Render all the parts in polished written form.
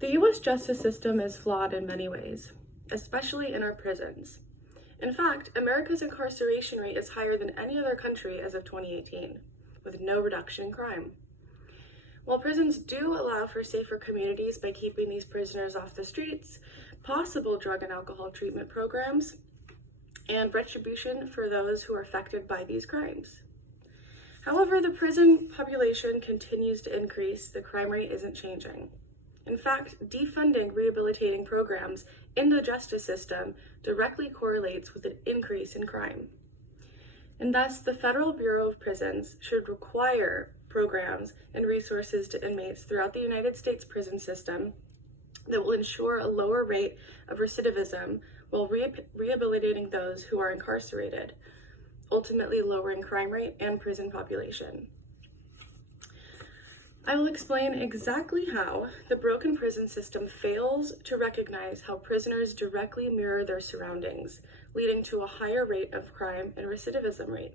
The U.S. justice system is flawed in many ways, especially in our prisons. In fact, America's incarceration rate is higher than any other country as of 2018, with no reduction in crime. While prisons do allow for safer communities by keeping these prisoners off the streets, possible drug and alcohol treatment programs, and retribution for those who are affected by these crimes. However, the prison population continues to increase, the crime rate isn't changing. In fact, defunding rehabilitating programs in the justice system directly correlates with an increase in crime. And thus, the Federal Bureau of Prisons should require programs and resources to inmates throughout the United States prison system that will ensure a lower rate of recidivism while rehabilitating those who are incarcerated, ultimately lowering crime rate and prison population. I will explain exactly how the broken prison system fails to recognize how prisoners directly mirror their surroundings, leading to a higher rate of crime and recidivism rate.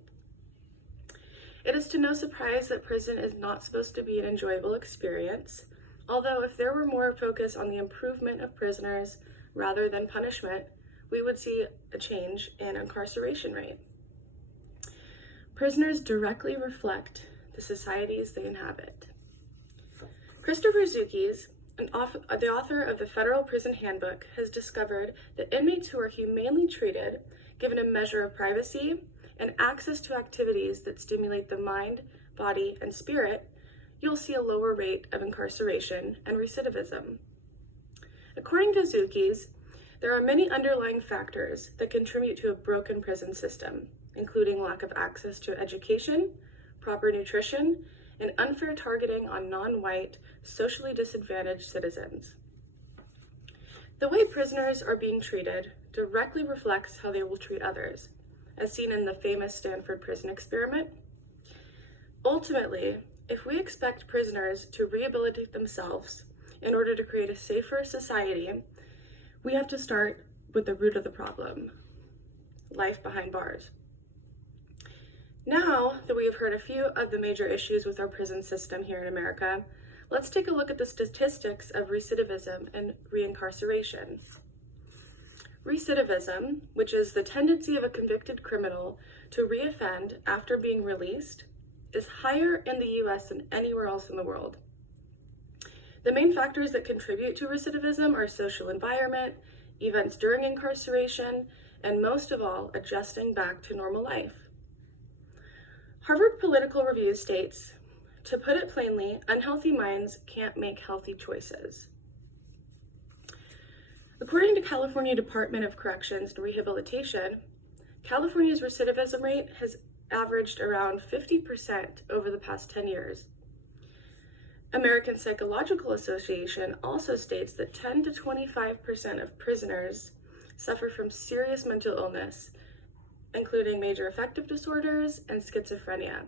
It is to no surprise that prison is not supposed to be an enjoyable experience, although if there were more focus on the improvement of prisoners rather than punishment, we would see a change in incarceration rate. Prisoners directly reflect the societies they inhabit. Christopher Zukis, the author of the Federal Prison Handbook, has discovered that inmates who are humanely treated, given a measure of privacy and access to activities that stimulate the mind, body, and spirit, you'll see a lower rate of incarceration and recidivism. According to Zukis, there are many underlying factors that contribute to a broken prison system, including lack of access to education, proper nutrition, and unfair targeting on non-white, socially disadvantaged citizens. The way prisoners are being treated directly reflects how they will treat others, as seen in the famous Stanford prison experiment. Ultimately, if we expect prisoners to rehabilitate themselves in order to create a safer society, we have to start with the root of the problem: life behind bars. Now that we have heard a few of the major issues with our prison system here in America, let's take a look at the statistics of recidivism and reincarceration. Recidivism, which is the tendency of a convicted criminal to reoffend after being released, is higher in the US than anywhere else in the world. The main factors that contribute to recidivism are social environment, events during incarceration, and most of all, adjusting back to normal life. Harvard Political Review states, to put it plainly, unhealthy minds can't make healthy choices. According to California Department of Corrections and Rehabilitation, California's recidivism rate has averaged around 50% over the past 10 years. American Psychological Association also states that 10 to 25% of prisoners suffer from serious mental illness, including major affective disorders and schizophrenia.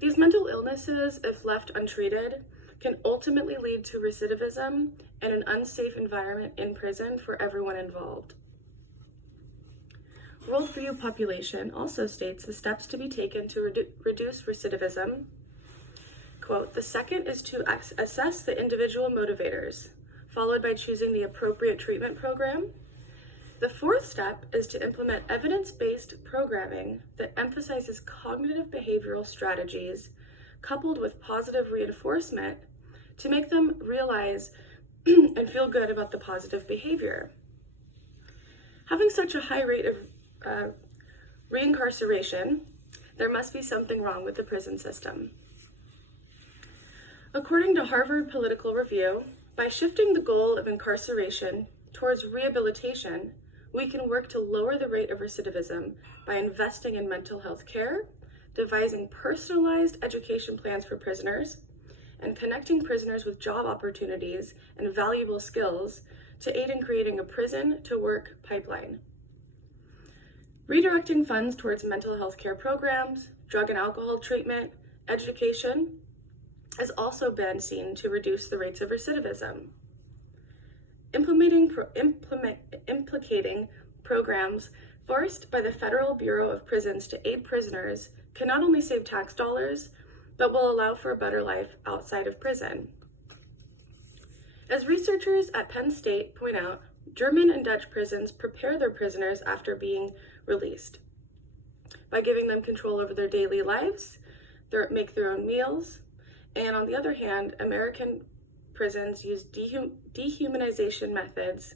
These mental illnesses, if left untreated, can ultimately lead to recidivism and an unsafe environment in prison for everyone involved. Worldview Population also states the steps to be taken to reduce recidivism. Quote, the second is to assess the individual motivators, followed by choosing the appropriate treatment program. The fourth step is to implement evidence-based programming that emphasizes cognitive behavioral strategies coupled with positive reinforcement to make them realize and feel good about the positive behavior. Having such a high rate of reincarceration, there must be something wrong with the prison system. According to Harvard Political Review, by shifting the goal of incarceration towards rehabilitation, we can work to lower the rate of recidivism by investing in mental health care, devising personalized education plans for prisoners, and connecting prisoners with job opportunities and valuable skills to aid in creating a prison-to-work pipeline. Redirecting funds towards mental health care programs, drug and alcohol treatment, education has also been seen to reduce the rates of recidivism. Implicating programs forced by the Federal Bureau of Prisons to aid prisoners can not only save tax dollars, but will allow for a better life outside of prison. As researchers at Penn State point out, German and Dutch prisons prepare their prisoners after being released by giving them control over their daily lives, make their own meals, and on the other hand, American prisons use dehumanization methods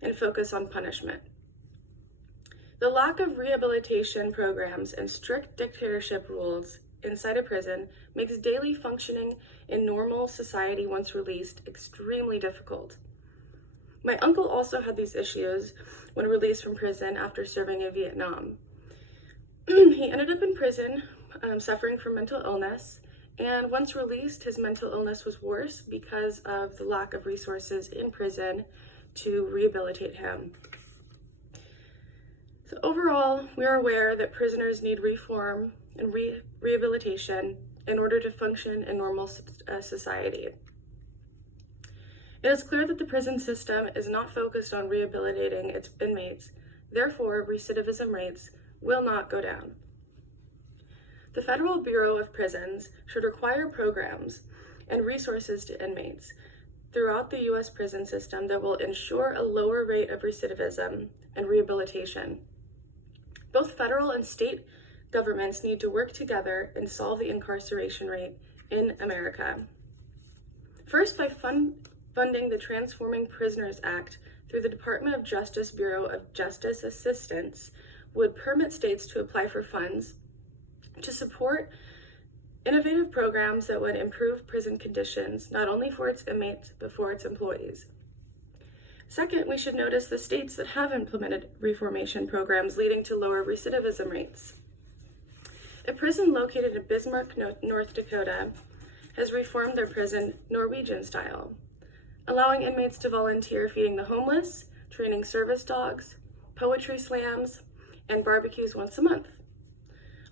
and focus on punishment. The lack of rehabilitation programs and strict dictatorship rules inside a prison makes daily functioning in normal society once released extremely difficult. My uncle also had these issues when released from prison after serving in Vietnam. He ended up in prison suffering from mental illness, and once released, his mental illness was worse because of the lack of resources in prison to rehabilitate him. So overall, we are aware that prisoners need reform and rehabilitation in order to function in normal society. It is clear that the prison system is not focused on rehabilitating its inmates, therefore recidivism rates will not go down. The Federal Bureau of Prisons should require programs and resources to inmates throughout the U.S. prison system that will ensure a lower rate of recidivism and rehabilitation. Both federal and state governments need to work together and solve the incarceration rate in America. First, by funding the Transforming Prisoners Act through the Department of Justice Bureau of Justice Assistance would permit states to apply for funds to support innovative programs that would improve prison conditions, not only for its inmates, but for its employees. Second, we should notice the states that have implemented reformation programs leading to lower recidivism rates. A prison located in Bismarck, North Dakota, has reformed their prison Norwegian style, allowing inmates to volunteer feeding the homeless, training service dogs, poetry slams, and barbecues once a month.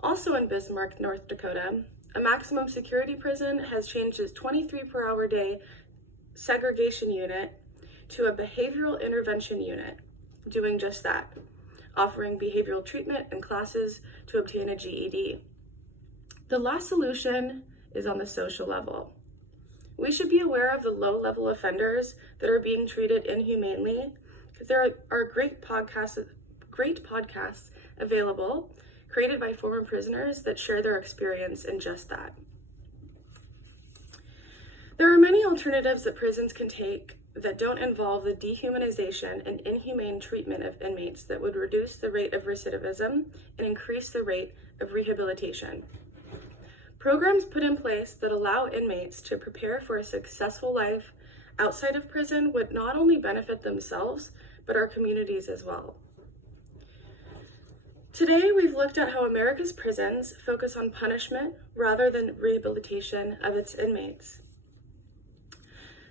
Also in Bismarck, North Dakota, a maximum security prison has changed its 23 per hour day segregation unit to a behavioral intervention unit, doing just that, offering behavioral treatment and classes to obtain a GED. The last solution is on the social level. We should be aware of the low-level offenders that are being treated inhumanely, because there are great podcasts available, created by former prisoners that share their experience in just that. There are many alternatives that prisons can take that don't involve the dehumanization and inhumane treatment of inmates that would reduce the rate of recidivism and increase the rate of rehabilitation. Programs put in place that allow inmates to prepare for a successful life outside of prison would not only benefit themselves, but our communities as well. Today, we've looked at how America's prisons focus on punishment rather than rehabilitation of its inmates.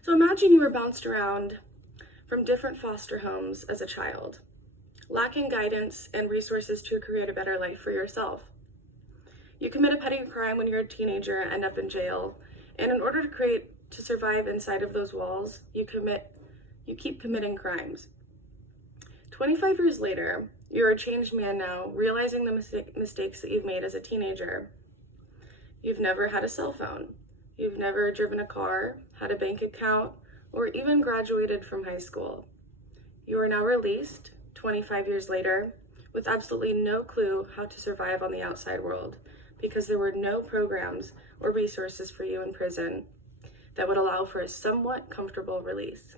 So imagine you were bounced around from different foster homes as a child, lacking guidance and resources to create a better life for yourself. You commit a petty crime when you're a teenager and end up in jail, and in order to survive inside of those walls, you keep committing crimes. 25 years later, you're a changed man now, realizing the mistakes that you've made as a teenager. You've never had a cell phone. You've never driven a car, had a bank account, or even graduated from high school. You are now released, 25 years later, with absolutely no clue how to survive on the outside world, because there were no programs or resources for you in prison that would allow for a somewhat comfortable release.